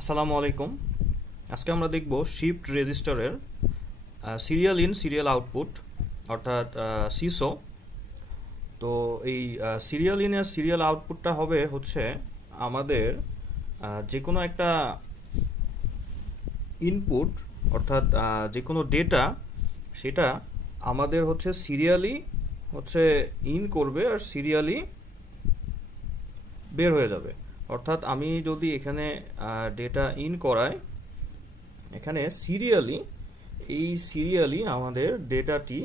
আসসালামু আলাইকুম। আজকে আমরা দেখব শিফট রেজিস্টারের সিরিয়াল ইন সিরিয়াল আউটপুট অর্থাৎ সিসো। তো এই সিরিয়াল ইন আর সিরিয়াল আউটপুটটা হবে হচ্ছে আমাদের যে কোনো একটা ইনপুট অর্থাৎ যে কোনো ডেটা সেটা আমাদের হচ্ছে সিরিয়ালি হচ্ছে ইন করবে আর সিরিয়ালি বের হয়ে যাবে। অর্থাৎ আমি যদি এখানে ডেটা ইন করাই, এখানে সিরিয়ালি আমাদের ডেটাটি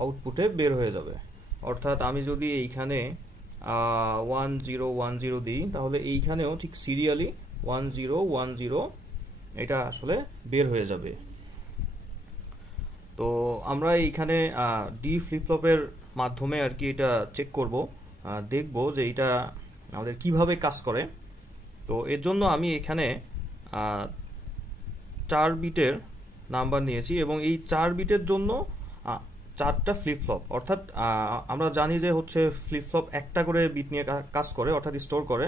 আউটপুটে বের হয়ে যাবে। অর্থাৎ আমি যদি এইখানে 1010 দিই, তাহলে এইখানেও ঠিক সিরিয়ালি 1010 এটা আসলে বের হয়ে যাবে। তো আমরা এইখানে ডি ফ্লিপ ফ্লপের মাধ্যমে আর কি এটা চেক করব, দেখব যে এটা আমাদের কিভাবে কাজ করে। তো এর জন্য আমি এখানে 4 বিটের নাম্বার নিয়েছি এবং এই 4 বিটের জন্য 4টা ফ্লিপ ফ্লপ। অর্থাৎ আমরা জানি যে হচ্ছে ফ্লিপ ফ্লপ একটা করে বিট নিয়ে কাজ করে অর্থাৎ স্টোর করে।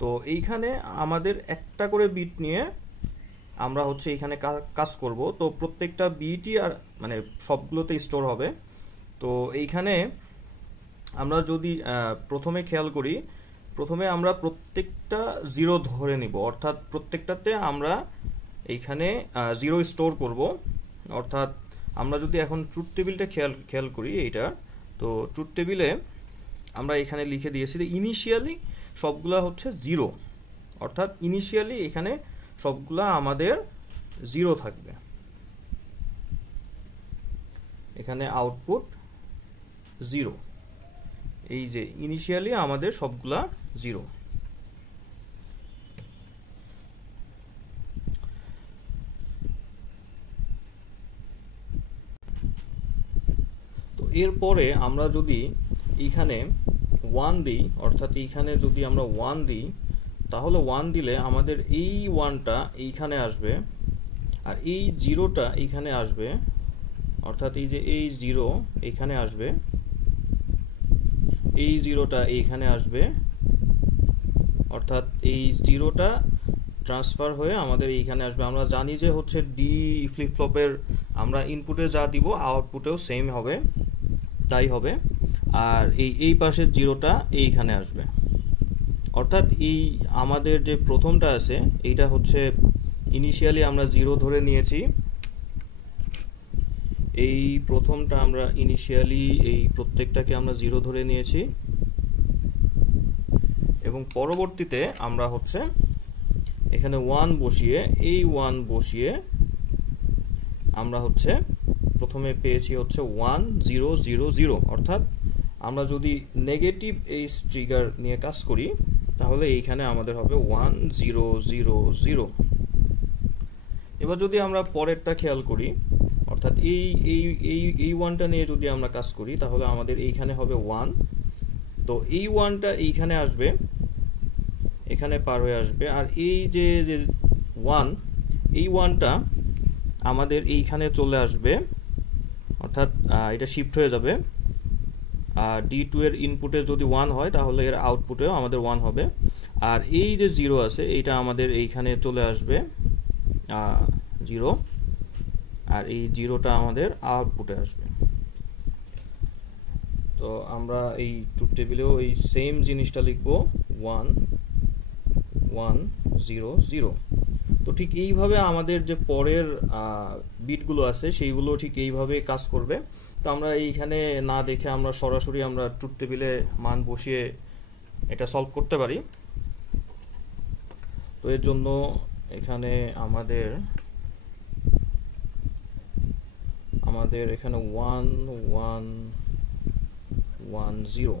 তো এইখানে আমাদের একটা করে বিট নিয়ে আমরা হচ্ছে এইখানে কাজ করব। তো প্রত্যেকটা বিটই আর মানে সবগুলোতে স্টোর হবে। তো এইখানে আমরা যদি প্রথমে খেয়াল করি, প্রথমে আমরা প্রত্যেকটা 0 ধরে নিব, অর্থাৎ প্রত্যেকটাতে আমরা এইখানে 0 স্টোর করব। অর্থাৎ আমরা যদি এখন ট্রুথ টেবিলটা খেয়াল করি এইটা, তো ট্রুথ টেবিলে আমরা এখানে লিখে দিয়েছি যে ইনিশিয়ালি সবগুলা হচ্ছে 0, অর্থাৎ ইনিশিয়ালি এখানে সবগুলা আমাদের 0 থাকবে। এখানে আউটপুট 0, এই যে ইনিশিয়ালি আমাদের সবগুলা 0। তো এরপরে আমরা যদি এইখানে 1 দিই, অর্থাৎ এইখানে যদি আমরা 1 দিই, তাহলে 1 দিলে আমাদের এই 1টা এইখানে আসবে আর এই 0টা এইখানে আসবে। অর্থাৎ এই যে এই 0 এইখানে আসবে, এই 0টা এইখানে আসবে। অর্থাৎ এই 0টা ট্রান্সফার হয়ে আমাদের এইখানে আসবে। আমরা জানি যে হচ্ছে ডি ফ্লিপ ফ্লপের আমরা ইনপুটে যা দিব আউটপুটেও সেম হবে, তাই হবে। আর এই পাশের 0টা এইখানে আসবে। অর্থাৎ এই আমাদের যে প্রথমটা আছে এইটা হচ্ছে ইনিশিয়ালি আমরা 0 ধরে নিয়েছি। এই প্রথমটা আমরা ইনিশিয়ালি এই প্রত্যেকটাকে আমরা 0 ধরে নিয়েছি এবং পরবর্তীতে আমরা হচ্ছে এখানে 1 বসিয়ে এই 1 বসিয়ে আমরা হচ্ছে প্রথমে পেয়েছি হচ্ছে 1000। অর্থাৎ আমরা যদি নেগেটিভ এই ট্রিগার নিয়ে কাজ করি তাহলে এইখানে আমাদের হবে 1000। এবার যদি আমরা পরেরটা খেয়াল করি, অর্থাৎ এই 1টা নিয়ে যদি আমরা কাজ করি তাহলে আমাদের এইখানে হবে 1। তো এই 1টা এইখানে আসবে, এখানে পার হয়ে আসবে। আর এই যে 1, এই 1টা আমাদের এইখানে চলে আসবে, অর্থাৎ এটা শিফট হয়ে যাবে। D2 এর ইনপুটে যদি 1 হয় তাহলে এর আউটপুটেও আমাদের 1 হবে। আর এই যে 0 আছে এইটা আমাদের এইখানে চলে আসবে 0, আর এই 0টা আমাদের আউটপুটে আসবে। তো আমরা এই ট্রুথ টেবিলেও এই সেম জিনিসটা লিখব 1100। তো ঠিক এইভাবে আমাদের যে পরের বিটগুলো আছে সেইগুলো ঠিক এইভাবে কাজ করবে। তো আমরা এইখানে না দেখে আমরা সরাসরি আমরা ট্রুথ টেবিলে মান বসিয়ে এটা সলভ করতে পারি। তো এর জন্য এখানে আমাদের এখানে 1110,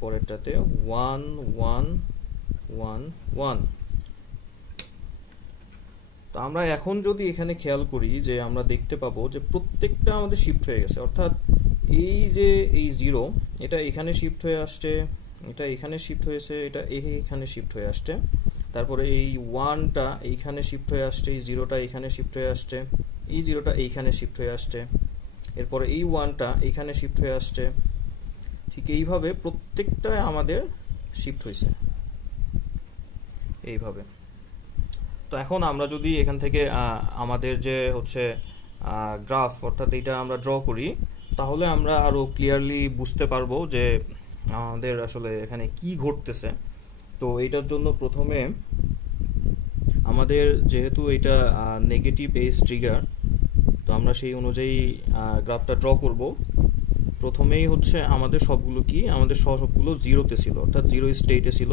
পরেরটাতে 1111। তো আমরা এখন যদি এখানে খেয়াল করি যে আমরা দেখতে পাবো যে প্রত্যেকটা আমাদের শিফট হয়ে গেছে। অর্থাৎ এই যে এই 0 এটা এখানে শিফট হয়ে আসছে, এটা এখানে শিফট হয়েছে, এটা এখানে শিফট হয়ে আসছে। তারপরে এই 1টা এইখানে শিফট হয়ে আসছে, এই 0টা এখানে শিফট হয়ে আসছে, এই 0টা এইখানে শিফট হয়ে আসছে, এরপরে এই 1টা এইখানে শিফট হয়ে আসছে। ঠিক এইভাবে প্রত্যেকটা আমাদের শিফট হয়েছে। এইভাবে। তো এখন আমরা যদি এখান থেকে আমাদের যে হচ্ছে গ্রাফ অর্থাৎ এইটা আমরা ড্র করি, তাহলে আমরা আরো ক্লিয়ারলি বুঝতে পারবো যে আমাদের আসলে এখানে কি ঘটতেছে। তো এইটার জন্য প্রথমে আমাদের যেহেতু এটা নেগেটিভ এজ ট্রিগার, তো আমরা সেই অনুযায়ী গ্রাফটা ড্র করব। প্রথমেই হচ্ছে আমাদের সবগুলো কি, আমাদের সবগুলো জিরোতে ছিল, অর্থাৎ জিরো স্টেটে ছিল।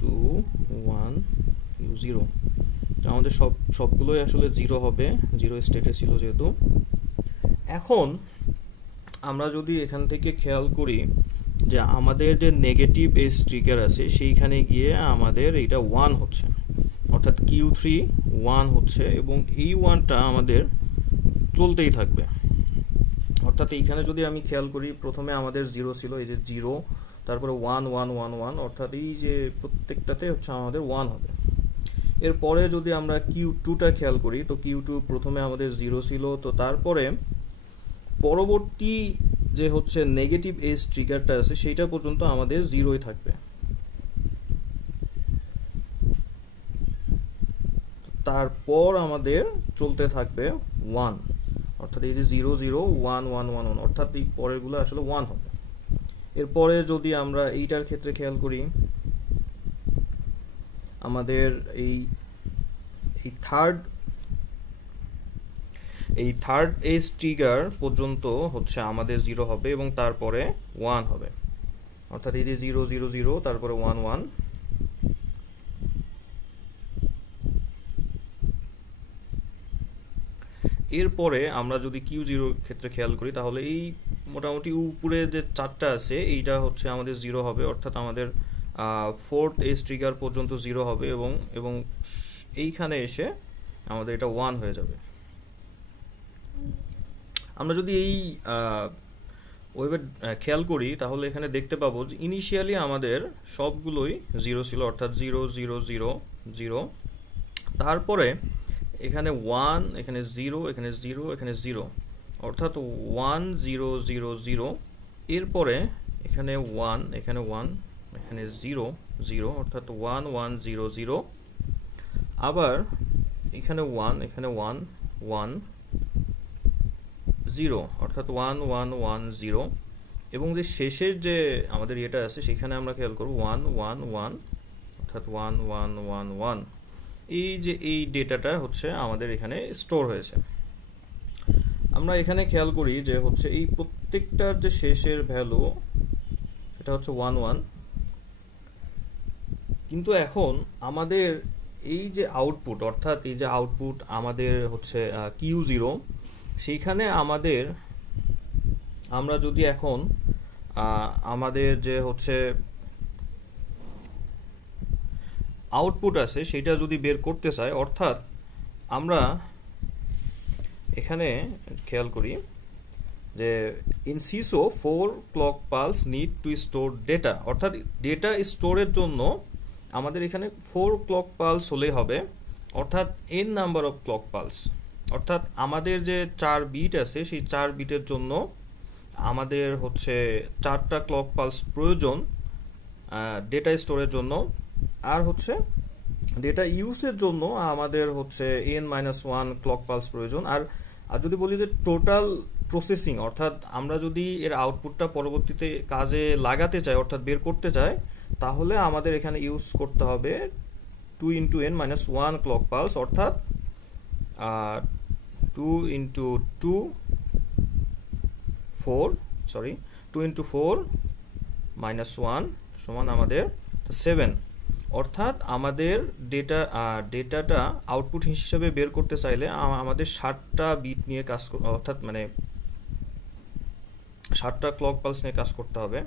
2 1 0, আমাদের সবগুলোই আসলে জিরো হবে, জিরো স্টেটে ছিল যেহেতু। এখন আমরা যদি এখান থেকে খেয়াল করি যে আমাদের যে নেগেটিভ এজ ট্রিগার আছে সেইখানে গিয়ে আমাদের এইটা 1 হচ্ছে, অর্থাৎ Q3 1 হচ্ছে, এবং এই 1টা আমাদের চলতেই থাকবে। অর্থাৎ এইখানে যদি আমি খেয়াল করি, প্রথমে আমাদের জিরো ছিল, এই যে জিরো, তারপরে 1 1 1 1, অর্থাৎ এই যে প্রত্যেকটাতে হচ্ছে আমাদের 1 হবে। এরপরে যদি আমরা Q2টা খেয়াল করি, তো Q2 প্রথমে আমাদের জিরো ছিল, তো তারপরে পরবর্তী যে হচ্ছে নেগেটিভ এজ ট্রিগারটা আছে সেইটা পর্যন্ত আমাদের জিরোই থাকবে। তারপর আমাদের চলতে থাকবে 1, অর্থাৎ এই যে 0 0 1 1 1 1, অর্থাৎ এই পরেরগুলো আসলে 1 হবে। এরপরে যদি আমরা এইটার ক্ষেত্রে খেয়াল করি, আমাদের এই থার্ড এজ ট্রিগার পর্যন্ত হচ্ছে আমাদের 0 হবে এবং তারপরে 1 হবে, অর্থাৎ এই যে 0 0 0, তারপরে 1 1। এরপরে আমরা যদি Q0 ক্ষেত্রে খেয়াল করি, তাহলে এই মোটামুটি উপরে যে 4টা আছে এইটা হচ্ছে আমাদের 0 হবে, অর্থাৎ আমাদের ফোর্থ এজ ট্রিগার পর্যন্ত 0 হবে, এবং এইখানে এসে আমাদের এটা 1 হয়ে যাবে। আমরা যদি এই ওয়েবে খেয়াল করি, তাহলে এখানে দেখতে পাবো যে ইনিশিয়ালি আমাদের সবগুলোই 0 ছিল, অর্থাৎ 0 0 0 0, তারপরে এখানে 1, এখানে 0, এখানে 0, এখানে 0, অর্থাৎ 1 0 0 0, এরপরে এখানে 1, এখানে 1, এখানে 0 0, অর্থাৎ 1 1 0 0, আবার এখানে 1, এখানে 1 1 0, অর্থাৎ 1 1 1 0, এবং যে শেষের যে আমাদের এটা আছে সেখানে আমরা খেয়াল করব 1 1 1, অর্থাৎ 1 1 1 1। এই যে এই ডেটাটা হচ্ছে আমাদের এখানে স্টোর হয়েছে। আমরা এখানে খেয়াল করি যে হচ্ছে এই প্রত্যেকটার যে শেষের ভ্যালু সেটা হচ্ছে 1 1, কিন্তু এখন আমাদের এই যে আউটপুট, অর্থাৎ এই যে আউটপুট আমাদের হচ্ছে Q0, সেইখানে আমরা যদি এখন আমাদের যে হচ্ছে আউটপুট আছে সেটা যদি বের করতে চাই, অর্থাৎ আমরা এখানে খেয়াল করি যে in CISO 4 clock pulse need to store data, অর্থাৎ ডেটা স্টোরের জন্য আমাদের এখানে 4 ক্লক পালস হলেই হবে, অর্থাৎ n number of clock pulse, অর্থাৎ আমাদের যে 4 বিট আছে সেই 4 বিটের জন্য আমাদের হচ্ছে 4টা ক্লক পালস প্রয়োজন ডেটা স্টোরের জন্য, আর হচ্ছে ডেটা ইউজের জন্য আমাদের হচ্ছে n-1 ক্লক পালস প্রয়োজন। আর যদি বলি যে টোটাল প্রসেসিং, অর্থাৎ আমরা যদি এর আউটপুটটা পরবর্তীতে কাজে লাগাতে চাই, অর্থাৎ বের করতে চাই, তাহলে আমাদের এখানে ইউজ করতে হবে 2 × n-1 ক্লক পালস, অর্থাৎ 2 × 4 -1 সমান আমাদের 7, অর্থাৎ আমাদের ডেটাটা আউটপুট হিসেবে বের করতে চাইলে আমাদের 7টা বিট নিয়ে কাজ, অর্থাৎ মানে 7টা ক্লক পালস নিয়ে কাজ করতে হবে।